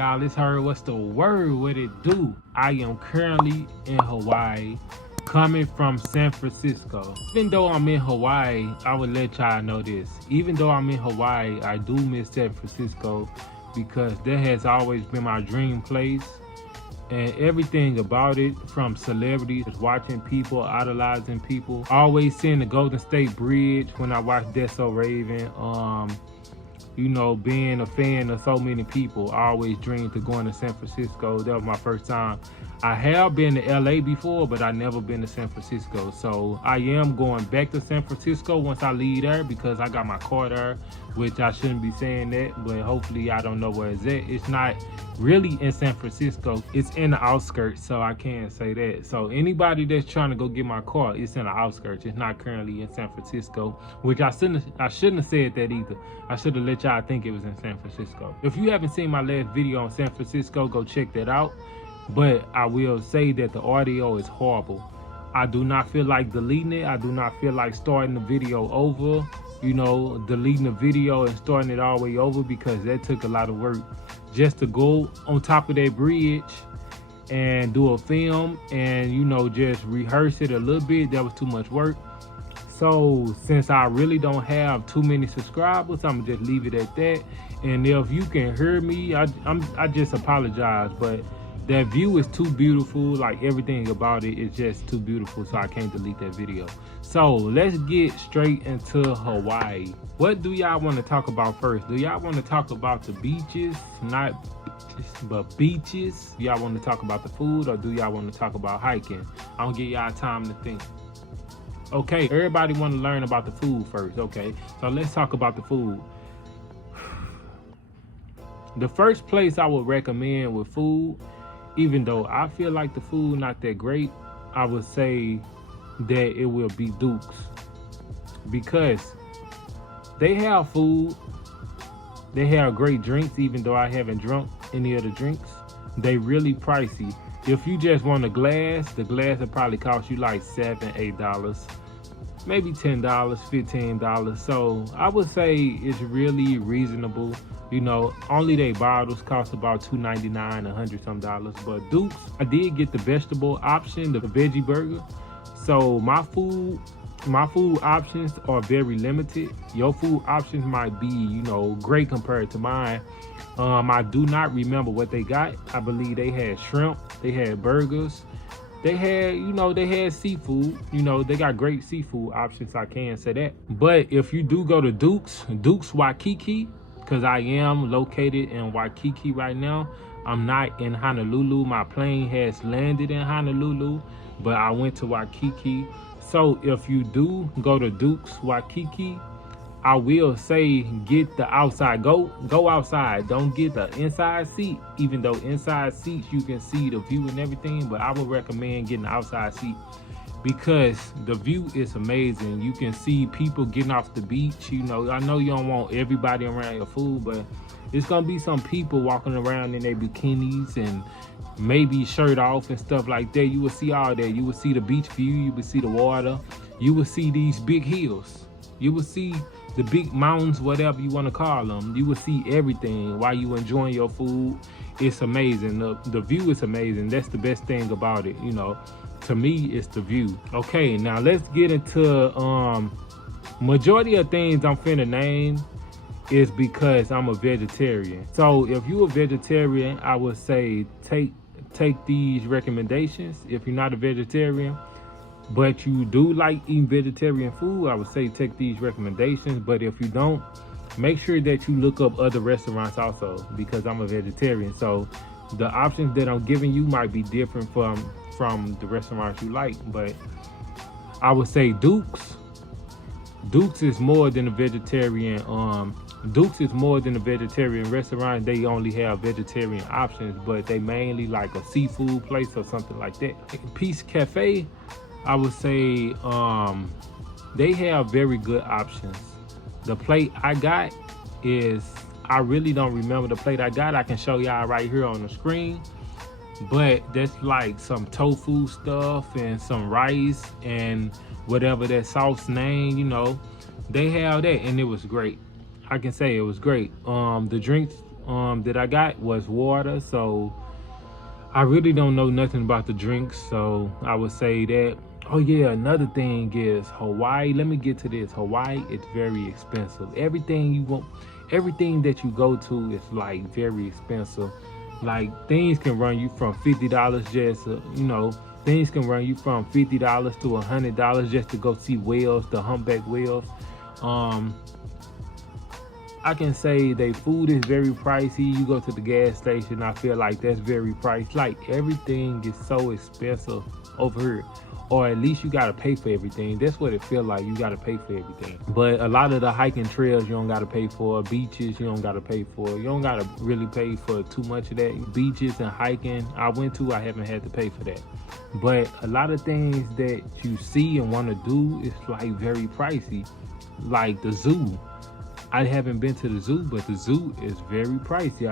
y'all? It's her. What's the word? What it do? I am currently in Hawaii, coming from San Francisco. Even though I'm in Hawaii, I would let y'all know this. Even though I'm in Hawaii, I do miss San Francisco because that has always been my dream place. And everything about it, from celebrities, watching people, idolizing people, always seeing the Golden State Bridge when I watched That's So Raven. You know, being a fan of so many people, I always dreamed of going to San Francisco. That was my first time. I have been to LA before, but I never been to San Francisco. So I am going back to San Francisco once I leave there because I got my car there, which I shouldn't be saying that, but hopefully I don't know where it's at. It's not really in San Francisco. It's in the outskirts, so I can't say that. So anybody that's trying to go get my car, it's in the outskirts. It's not currently in San Francisco, which I shouldn't have said that either. I should have let y'all think it was in San Francisco. If you haven't seen my last video on San Francisco, go check that out. But I will say that the audio is horrible. I do not feel like deleting it. I do not feel like starting the video over, you know, deleting the video and starting it all the way over, because that took a lot of work just to go on top of that bridge and do a film and, you know, just rehearse it a little bit. That was too much work. So since I really don't have too many subscribers, I'm gonna just leave it at that. And if you can hear me, I just apologize, but that view is too beautiful. Like, everything about it is just too beautiful, so I can't delete that video. So let's get straight into Hawaii. What do y'all want to talk about first? Do y'all want to talk about the beaches? Not beaches, but beaches. Y'all want to talk about the food, or do y'all want to talk about hiking? I'm gonna give y'all time to think. Okay, everybody want to learn about the food first. Okay, so let's talk about the food. The first place I would recommend with food, even though I feel like the food not that great, I would say that it will be Duke's, because they have food, they have great drinks. Even though I haven't drunk any of the drinks, they really pricey. If you just want the glass will probably cost you like $7, $8, maybe $10, $15. So I would say it's really reasonable. You know, only they bottles cost about $2.99, $100 some dollars. But Duke's, I did get the vegetable option, the veggie burger. So my food options are very limited. Your food options might be, you know, great compared to mine. I do not remember what they got. I believe they had shrimp, they had burgers, they had, you know, they had seafood. You know, they got great seafood options, I can say that. But if you do go to Duke's Waikiki, because I am located in Waikiki right now. I'm not in Honolulu. My plane has landed in Honolulu, but I went to Waikiki. So if you do go to Duke's Waikiki, I will say get the outside. Go outside. Don't get the inside seat, even though inside seats you can see the view and everything, but I would recommend getting the outside seat because the view is amazing. You can see people getting off the beach. You know, I know you don't want everybody around your food, but it's gonna be some people walking around in their bikinis and maybe shirt off and stuff like that. You will see all that. You will see the beach view, you will see the water, you will see these big hills, you will see the big mountains, whatever you want to call them. You will see everything while you enjoying your food. It's amazing. The view is amazing. That's the best thing about it, you know. To me, it's the view. Okay, now let's get into majority of things I'm finna name is because I'm a vegetarian. So if you're a vegetarian, I would say take these recommendations. If you're not a vegetarian, but you do like eating vegetarian food, I would say take these recommendations. But if you don't, make sure that you look up other restaurants also, because I'm a vegetarian. So the options that I'm giving you might be different from the restaurants you like. But I would say Duke's is more than a vegetarian. Duke's is more than a vegetarian restaurant. They only have vegetarian options, but they mainly like a seafood place or something like that. Peace Cafe, I would say they have very good options. The plate I got is, I really don't remember the plate I got. I can show y'all right here on the screen, but that's like some tofu stuff and some rice and whatever that sauce name, you know, they have that, and it was great. I can say it was great. The drinks that I got was water. So I really don't know nothing about the drinks, so I would say that. Oh yeah, another thing is Hawaii. Let me get to this. Hawaii is very expensive. Everything you want, everything that you go to is like very expensive. Like things can run you from $50 just, things can run you from $50 to $100 just to go see whales, the humpback whales. Um, I can say they food is very pricey. You go to the gas station, I feel like that's very pricey. Like everything is so expensive over here. Or at least you gotta pay for everything. That's what it feel like. You gotta pay for everything. But a lot of the hiking trails you don't gotta pay for. Beaches you don't gotta pay for. You don't gotta really pay for too much of that. Beaches and hiking I went to, I haven't had to pay for that. But a lot of things that you see and want to do is like very pricey. Like the zoo. I haven't been to the zoo, but the zoo is very pricey.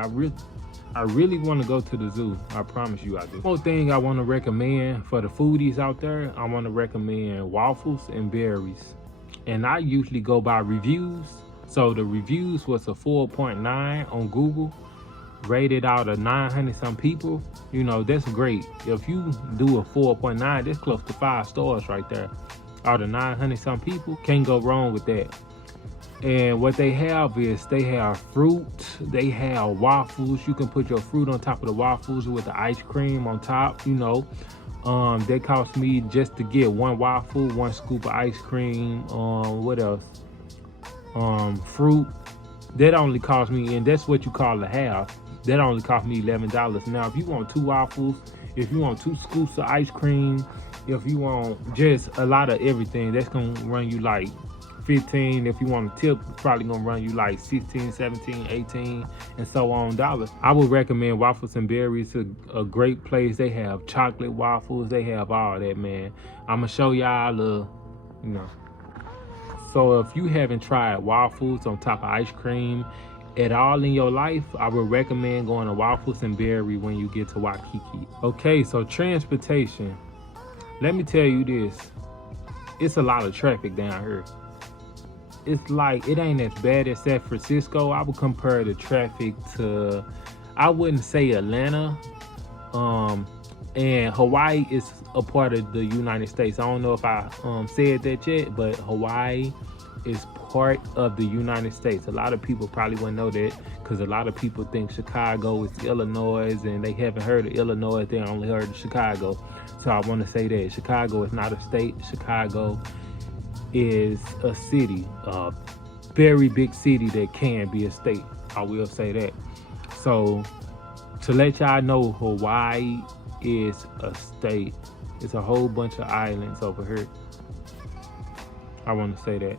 I really want to go to the zoo. I promise you I do. One more thing I want to recommend for the foodies out there, I want to recommend waffles and berries. And I usually go by reviews. So the reviews was a 4.9 on Google, rated out of 900 some people. You know, that's great. If you do a 4.9, that's close to 5 stars right there. Out of 900 some people, can't go wrong with that. And what they have is they have fruit, they have waffles. You can put your fruit on top of the waffles with the ice cream on top, That cost me just to get one waffle, one scoop of ice cream, what else? Fruit. That only cost me, and that's what you call a half. That only cost me $11. Now, if you want 2 waffles, if you want 2 scoops of ice cream, if you want just a lot of everything, that's gonna run you like 15. If you want a tip, it's probably gonna run you like 16, 17, 18, and so on dollars. I would recommend Waffles and Berries, a great place. They have chocolate waffles, they have all that, man. I'm gonna show y'all So if you haven't tried waffles on top of ice cream at all in your life, I would recommend going to Waffles and Berry when you get to Waikiki. Okay, so transportation. Let me tell you this. It's a lot of traffic down here. It's like, it ain't as bad as San Francisco. I would compare the traffic to, I wouldn't say Atlanta. And Hawaii is a part of the United States. I don't know if I said that yet, but Hawaii is part of the United States. A lot of people probably wouldn't know that because a lot of people think Chicago is Illinois, and they haven't heard of Illinois, they only heard of Chicago. So I want to say that Chicago is not a state. Chicago is a city, a very big city that can be a state. I will say that. So to let y'all know, Hawaii is a state. It's a whole bunch of islands over here. I want to say that.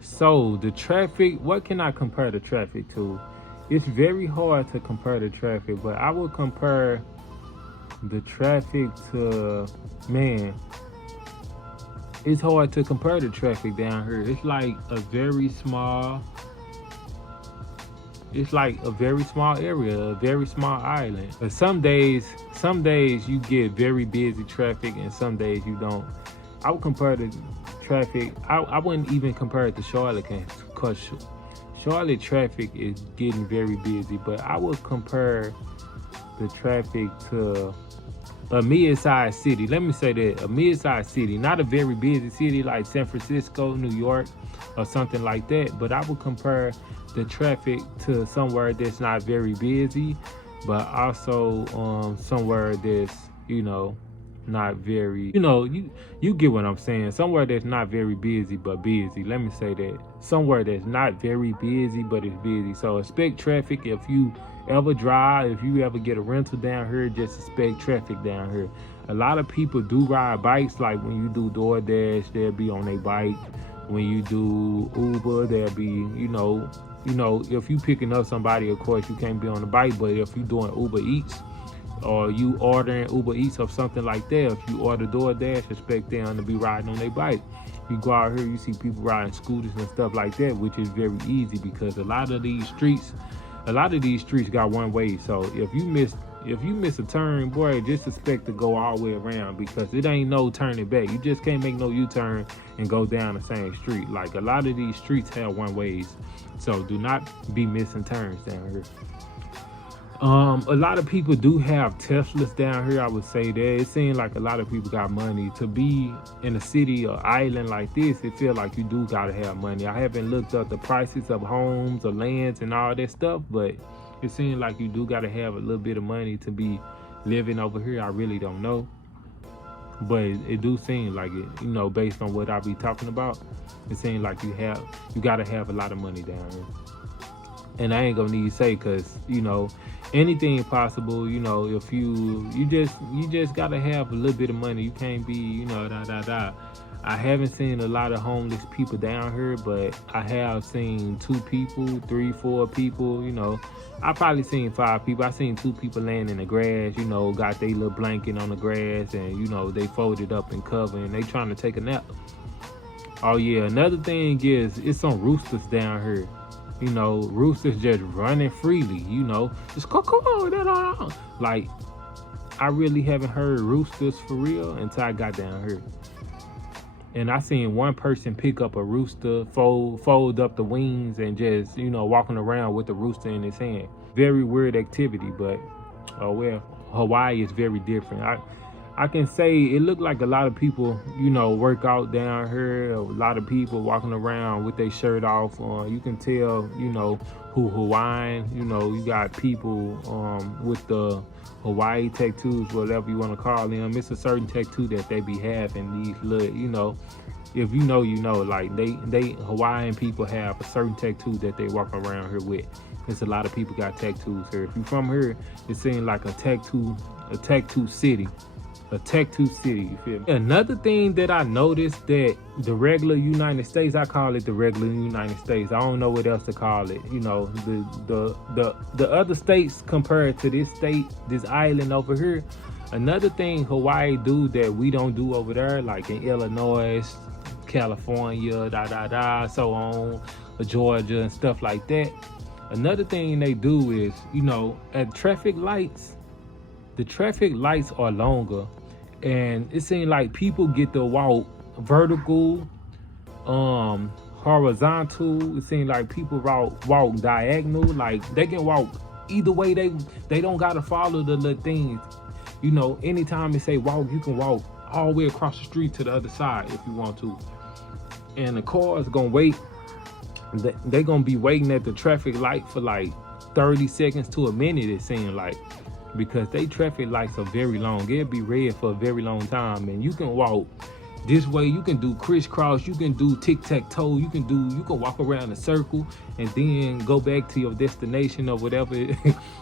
So the traffic, what can I compare the traffic to? It's very hard to compare the traffic, but I would compare the traffic to, it's hard to compare the traffic down here. It's like a very small area, a very small island. But some days you get very busy traffic and some days you don't. I would compare the traffic, I wouldn't even compare it to Charlotte because Charlotte traffic is getting very busy, but I would compare the traffic to a mid-sized city. Let me say that, a mid-sized city, not a very busy city like San Francisco, New York, or something like that, but I would compare the traffic to somewhere that's not very busy, but also somewhere that's, not very, you get what I'm saying. Somewhere that's not very busy, but busy. Let me say that. Somewhere that's not very busy, but it's busy. So expect traffic. If you ever drive, if you ever get a rental down here, just expect traffic down here. A lot of people do ride bikes. Like when you do DoorDash, they'll be on their bike. When you do Uber, they'll be, if you picking up somebody, of course you can't be on the bike. But if you doing Uber Eats, or you ordering Uber Eats or something like that, if you order DoorDash, expect them to be riding on their bike. You go out here, you see people riding scooters and stuff like that, which is very easy because a lot of these streets got one way. So if if you miss a turn, boy, just expect to go all the way around, because it ain't no turning back. You just can't make no U-turn and go down the same street. Like, a lot of these streets have one ways, so do not be missing turns down here. A lot of people do have Teslas down here. I would say that it seems like a lot of people got money to be in a city or island like this. It feels like you do gotta have money. I haven't looked up the prices of homes or lands and all that stuff, but it seems like you do gotta have a little bit of money to be living over here. I really don't know, but it do seem like it, you know, based on what I be talking about. It seems like you gotta have a lot of money down here. And I ain't gonna need to say, cause you know, anything possible. You know, if you just gotta have a little bit of money. You can't be, you know, I haven't seen a lot of homeless people down here, but I have seen 2 people, 3, 4 people. You know, I probably seen 5 people. I seen 2 people laying in the grass. You know, got their little blanket on the grass, and you know, they folded up and covered, and they trying to take a nap. Oh yeah, another thing is, it's some roosters down here. You know, roosters just running freely, you know, just caw. Like, I really haven't heard roosters for real until I got down here. And I seen one person pick up a rooster, fold up the wings, and just, you know, walking around with the rooster in his hand. Very weird activity, but oh well, Hawaii is very different. I can say it looked like a lot of people, you know, work out down here. A lot of people walking around with their shirt off. You can tell, you know, who Hawaiian. You know, you got people with the Hawaii tattoos, whatever you want to call them. It's a certain tattoo that they be having. These little, you know, if you know, you know, like they Hawaiian people have a certain tattoo that they walk around here with. There's a lot of people got tattoos here. If you're from here, it seems like a tattoo city. A tattoo city, you feel me? Another thing that I noticed, that the regular United States, I call it the regular United States. I don't know what else to call it. You know, the other states compared to this state, this island over here. Another thing Hawaii do that we don't do over there, like in Illinois, California, so on, Georgia and stuff like that. Another thing they do is, you know, at traffic lights, the traffic lights are longer, and it seems like people get to walk vertical, horizontal. It seems like people walk diagonal. Like, they can walk either way. They don't gotta follow the little things. You know, anytime they say walk, you can walk all the way across the street to the other side if you want to. And the car is gonna wait. They're gonna be waiting at the traffic light for like 30 seconds to a minute, it seems like, because they traffic lights are very long. It'll be red for a very long time, and you can walk this way. You can do crisscross. You can do tic-tac-toe. You can walk around a circle and then go back to your destination or whatever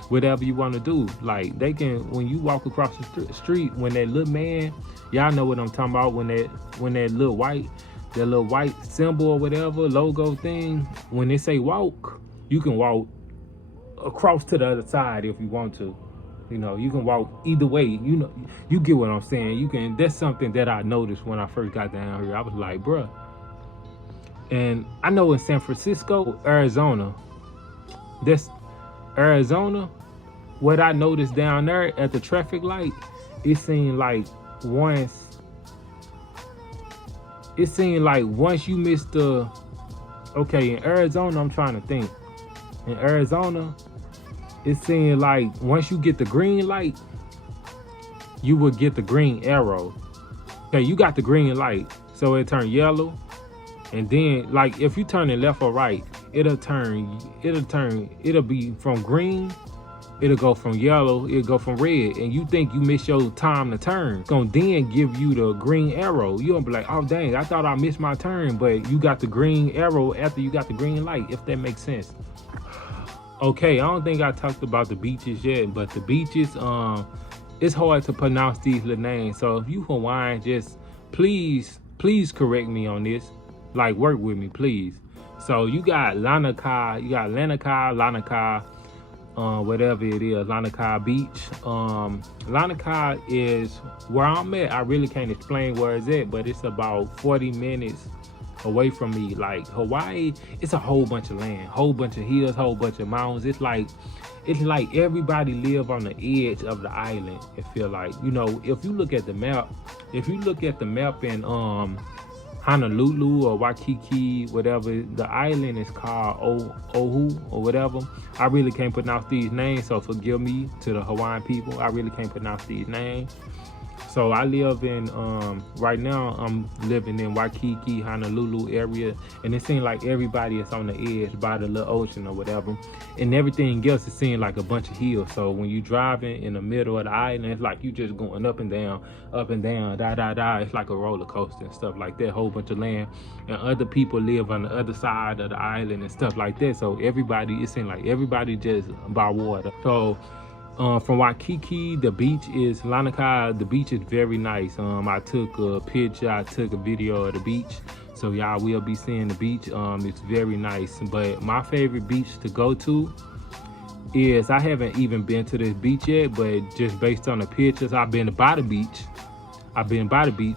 whatever you want to do. Like, they can, when you walk across the street, when that little man, y'all know what I'm talking about, when that little white symbol or whatever logo thing, when they say walk, you can walk across to the other side if you want to. You know, you can walk either way. You know, you get what I'm saying. You can. That's something that I noticed when I first got down here. I was like, bruh. And I know in San Francisco, Arizona, that's Arizona. What I noticed down there at the traffic light, it seemed like once you missed the. Okay, in Arizona, I'm trying to think. In Arizona, it seemed like once you get the green light, you will get the green arrow. Okay, you got the green light, so it turned yellow, and then, like, if you turn it left or right, it'll be from green, it'll go from yellow, it'll go from red, and you think you missed your time to turn. It's gonna then give you the green arrow. You'll be like, oh dang, I thought I missed my turn, but you got the green arrow after you got the green light, if that makes sense. Okay, I don't think I talked about the beaches yet, but the beaches, it's hard to pronounce these little names. So if you Hawaiian, just please correct me on this. Like, work with me, please. So you got Lanaka, whatever it is, Lanaka Beach. Lanaka is where I'm at. I really can't explain where it's at, but it's about 40 minutes away from me. Like Hawaii, it's a whole bunch of land, whole bunch of hills, whole bunch of mountains. It's like everybody live on the edge of the island. It feel like, you know, if you look at the map in Honolulu or Waikiki, whatever, the island is called Oahu or whatever. I really can't pronounce these names, so forgive me to the Hawaiian people. I really can't pronounce these names. So I live in, right now I'm living in Waikiki, Honolulu area, and it seems like everybody is on the edge by the little ocean or whatever. And everything else, it seems like a bunch of hills. So when you driving in the middle of the island, it's like you just going up and down, da, da, da. It's like a roller coaster and stuff like that, whole bunch of land. And other people live on the other side of the island and stuff like that. So everybody, it seems like everybody just by water. So from Waikiki, the beach is Lanaka. The beach is very nice. I took a picture, I took a video of the beach, so y'all will be seeing the beach. It's very nice. But my favorite beach to go to is, I haven't even been to this beach yet, but just based on the pictures, I've been by the beach.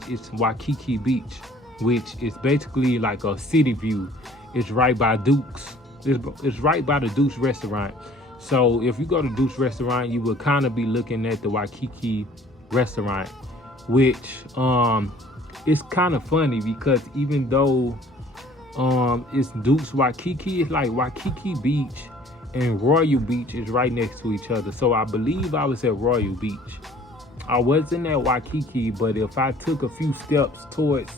It's Waikiki Beach, which is basically like a city view. It's right by Duke's. It's right by the Duke's restaurant. So if you go to Duke's restaurant, you will kind of be looking at the Waikiki restaurant, which it's kind of funny because even though it's Duke's Waikiki, it's like Waikiki Beach and Royal Beach is right next to each other. So I believe I was at Royal Beach. I wasn't at Waikiki, but if I took a few steps towards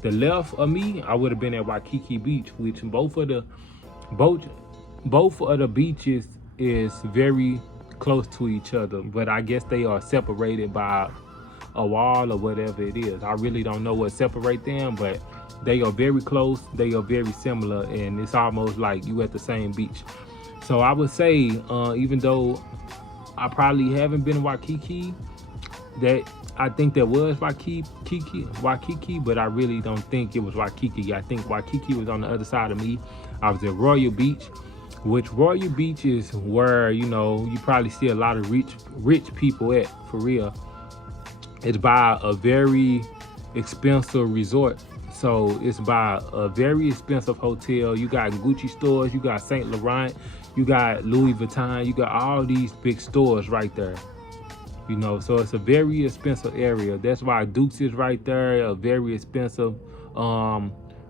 the left of me, I would have been at Waikiki Beach, which both of the beaches is very close to each other, but I guess they are separated by a wall or whatever it is. I really don't know what separates them, but they are very close, they are very similar, and it's almost like you at the same beach. So I would say, even though I probably haven't been to Waikiki, that I think there was Waikiki, but I really don't think it was Waikiki. I think Waikiki was on the other side of me. I was at Royal Beach, which Royal Beach is where, you know, you probably see a lot of rich people at, for real. It's by a very expensive resort. So it's by a very expensive hotel. You got Gucci stores, you got Saint Laurent, you got Louis Vuitton, you got all these big stores right there. You know, so it's a very expensive area. That's why Duke's is right there, a very expensive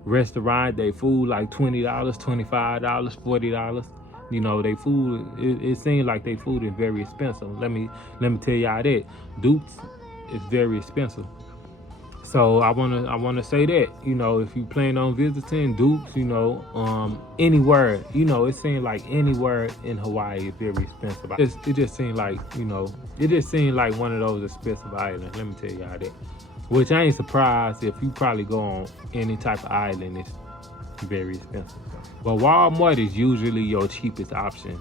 restaurant. They food like $20, $25, $40. You know, they food, it seems like they food is very expensive. Let me tell y'all that Duke's is very expensive. So I wanna say that, you know, if you plan on visiting Duke's, you know, anywhere, you know, it seems like anywhere in Hawaii is very expensive. It just seemed like, you know, it just seemed like one of those expensive islands. Let me tell y'all that. Which I ain't surprised. If you probably go on any type of island, it's very expensive. But Walmart is usually your cheapest option.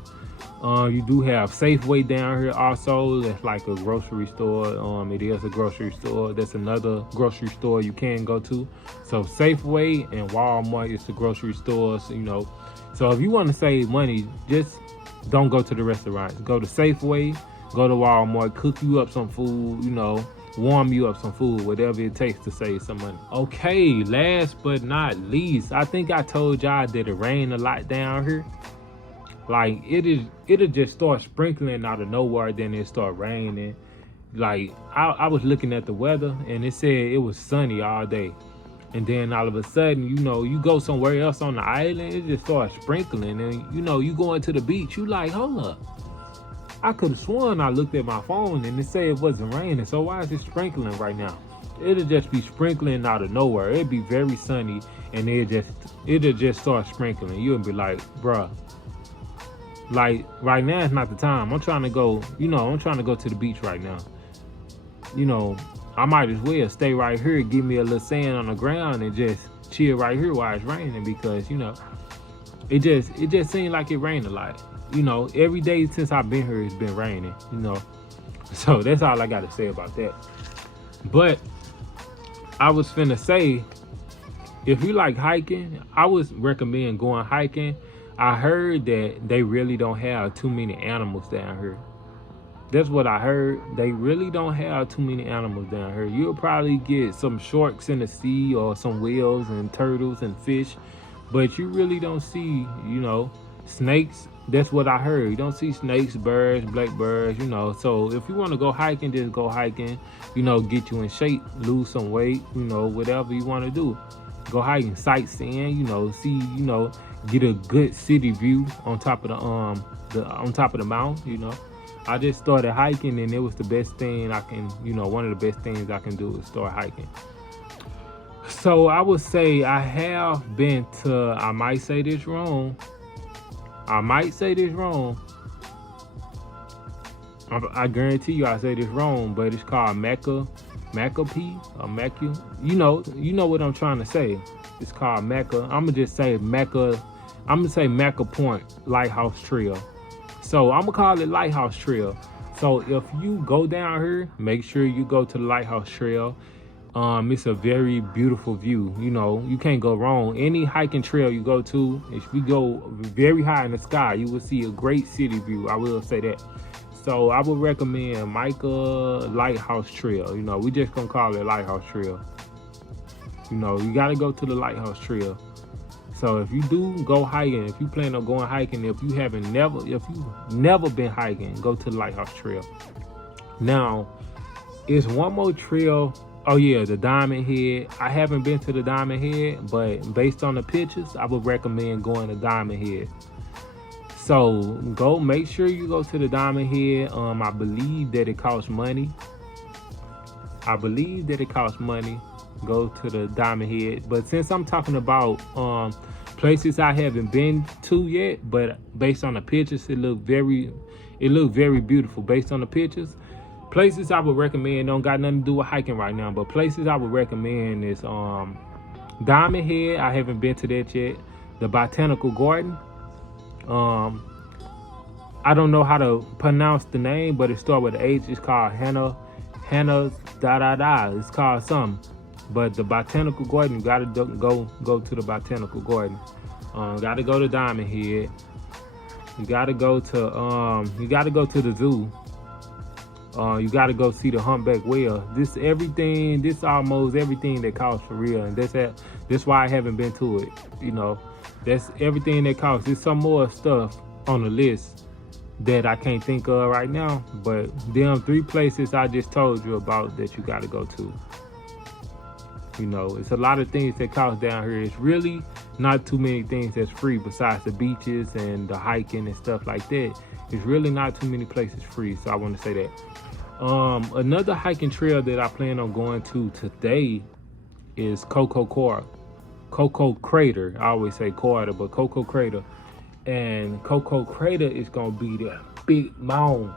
You do have Safeway down here also. That's like a grocery store. It is a grocery store. That's another grocery store you can go to. So Safeway and Walmart is the grocery stores, you know. So if you want to save money, just don't go to the restaurants. Go to Safeway, go to Walmart, cook you up some food, you know, warm you up some food, whatever it takes to save some money. Okay, last but not least, I think I told y'all that it rained a lot down here. Like it'll just start sprinkling out of nowhere, then it start raining. Like I was looking at the weather and it said it was sunny all day, and then all of a sudden, you know, you go somewhere else on the island, it just starts sprinkling, and you know, you going to the beach, you like, hold up, I could have sworn I looked at my phone and it said it wasn't raining, so why is it sprinkling right now? It'll just be sprinkling out of nowhere. It'd be very sunny and it'll just start sprinkling. You'll be like, bruh, like right now is not the time. I'm trying to go, you know, I'm trying to go to the beach right now. You know, I might as well stay right here, give me a little sand on the ground and just chill right here while it's raining, because, you know, it just seemed like it rained a lot. You know, every day since I've been here, it's been raining, you know. So that's all I got to say about that. But I was finna say, if you like hiking, I would recommend going hiking. I heard that they really don't have too many animals down here. That's what I heard. They really don't have too many animals down here. You'll probably get some sharks in the sea or some whales and turtles and fish, but you really don't see, snakes. That's what I heard. You don't see snakes, birds, blackbirds, So if you want to go hiking, just go hiking, get you in shape, lose some weight, whatever you want to do. Go hiking, sightseeing, see, get a good city view on top of the mountain, I just started hiking, and it was the best thing I can, one of the best things I can do is start hiking. So I would say I have been to, I might say this wrong. I guarantee you I say this wrong, but it's called Macapee or Macu. You know what I'm trying to say. It's called Mecca. I'm gonna just say Mecca. I'm gonna say Mecca Point Lighthouse Trail. So I'm gonna call it Lighthouse Trail. So if you go down here, make sure you go to the Lighthouse Trail. It's a very beautiful view. You can't go wrong. Any hiking trail you go to, if you go very high in the sky, you will see a great city view. I will say that. So I would recommend Micah Lighthouse Trail. We just gonna call it Lighthouse Trail. You gotta go to the Lighthouse Trail. So if you do go hiking, if you plan on going hiking, if you've never been hiking, go to the Lighthouse Trail. Now, it's one more trail. Oh yeah, the Diamond Head. I haven't been to the Diamond Head, but based on the pictures, I would recommend going to Diamond Head. So make sure you go to the Diamond Head. I believe that it costs money. Go to the Diamond Head. But since I'm talking about places I haven't been to yet, but based on the pictures, it looked very beautiful. Based on the pictures, places I would recommend don't got nothing to do with hiking right now, but places I would recommend is Diamond Head. I haven't been to that yet. The Botanical Garden. I don't know how to pronounce the name, but it starts with an H. It's called Hannah It's called something. But the Botanical Garden, you gotta go to the Botanical Garden. Gotta go to Diamond Head. You gotta go to the zoo. You gotta go see the humpback whale. This almost everything that costs for real, and that's why I haven't been to it. That's everything that costs. There's some more stuff on the list that I can't think of right now, but them 3 places I just told you about that you gotta go to. It's a lot of things that cost down here. It's really not too many things that's free besides the beaches and the hiking and stuff like that. It's really not too many places free, so I want to say that. Another hiking trail that I plan on going to today is Cocoa Crater. I always say Carter, but Cocoa Crater. And Cocoa Crater is gonna be that big mountain.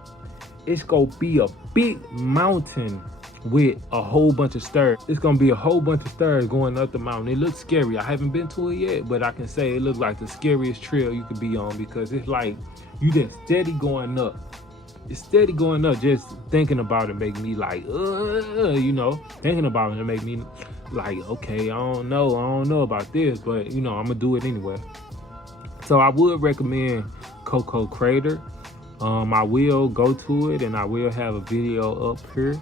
It's gonna be a big mountain with a whole bunch of stairs. It's gonna be a whole bunch of stairs going up the mountain. It looks scary. I haven't been to it yet, but I can say it looks like the scariest trail you could be on, because it's like you just steady going up. It's steady going up. Just thinking about it make me like, thinking about it make me like, okay, I don't know about this, but I'm gonna do it anyway. So I would recommend Cocoa Crater. I will go to it, and I will have a video up here.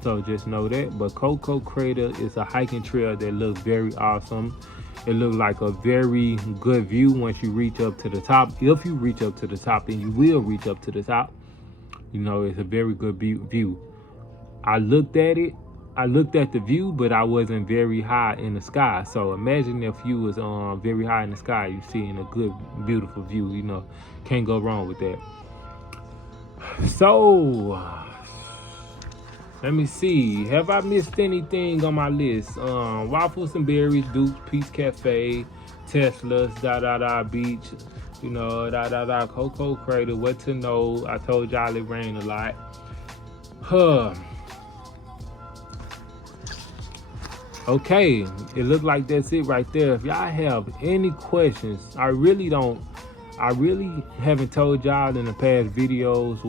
So just know that. But Cocoa Crater is a hiking trail that looks very awesome. It looks like a very good view once you reach up to the top. If you reach up to the top, and you will reach up to the top, it's a very good view. I looked at the view, but I wasn't very high in the sky. So imagine if you was very high in the sky, you seeing a good, beautiful view. Can't go wrong with that. So let me see. Have I missed anything on my list? Waffles and Berries, Duke's, Peace Cafe, Tesla's, Beach, Cocoa Crater, What to Know. I told y'all it rained a lot. Okay, it looked like that's it right there. If y'all have any questions, I really haven't told y'all in the past videos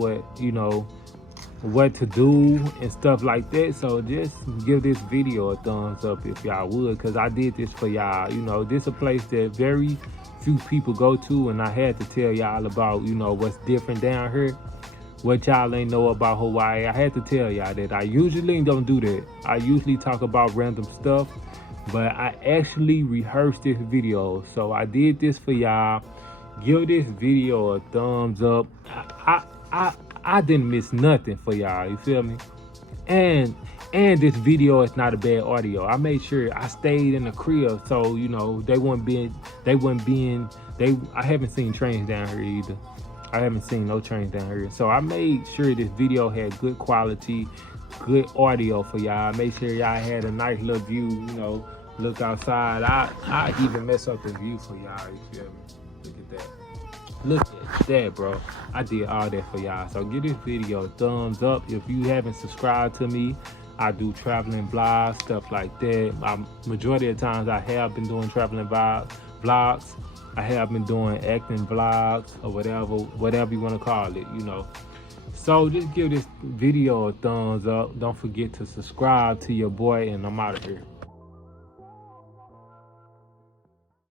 what to do and stuff like that. So just give this video a thumbs up if y'all would, because I did this for y'all. This is a place that very few people go to, and I had to tell y'all about what's different down here. what y'all ain't know about Hawaii. I had to tell y'all that I usually don't do that. I usually talk about random stuff, but I actually rehearsed this video. So I did this for y'all. Give this video a thumbs up. I didn't miss nothing for y'all, you feel me? And this video is not a bad audio. I made sure I stayed in the crib, so you know I haven't seen trains down here either. I haven't seen no trains down here. So I made sure this video had good quality, good audio for y'all. I made sure y'all had a nice little view, you know, look outside. I even mess up the view for y'all, you feel me? Look at that. Look at that, bro. I did all that for y'all. So give this video a thumbs up. If you haven't subscribed to me, I do traveling vlogs, stuff like that. Majority of the times I have been doing traveling vlogs. I have been doing acting vlogs or whatever you want to call it, you know. So just give this video a thumbs up. Don't forget to subscribe to your boy, and I'm out of here.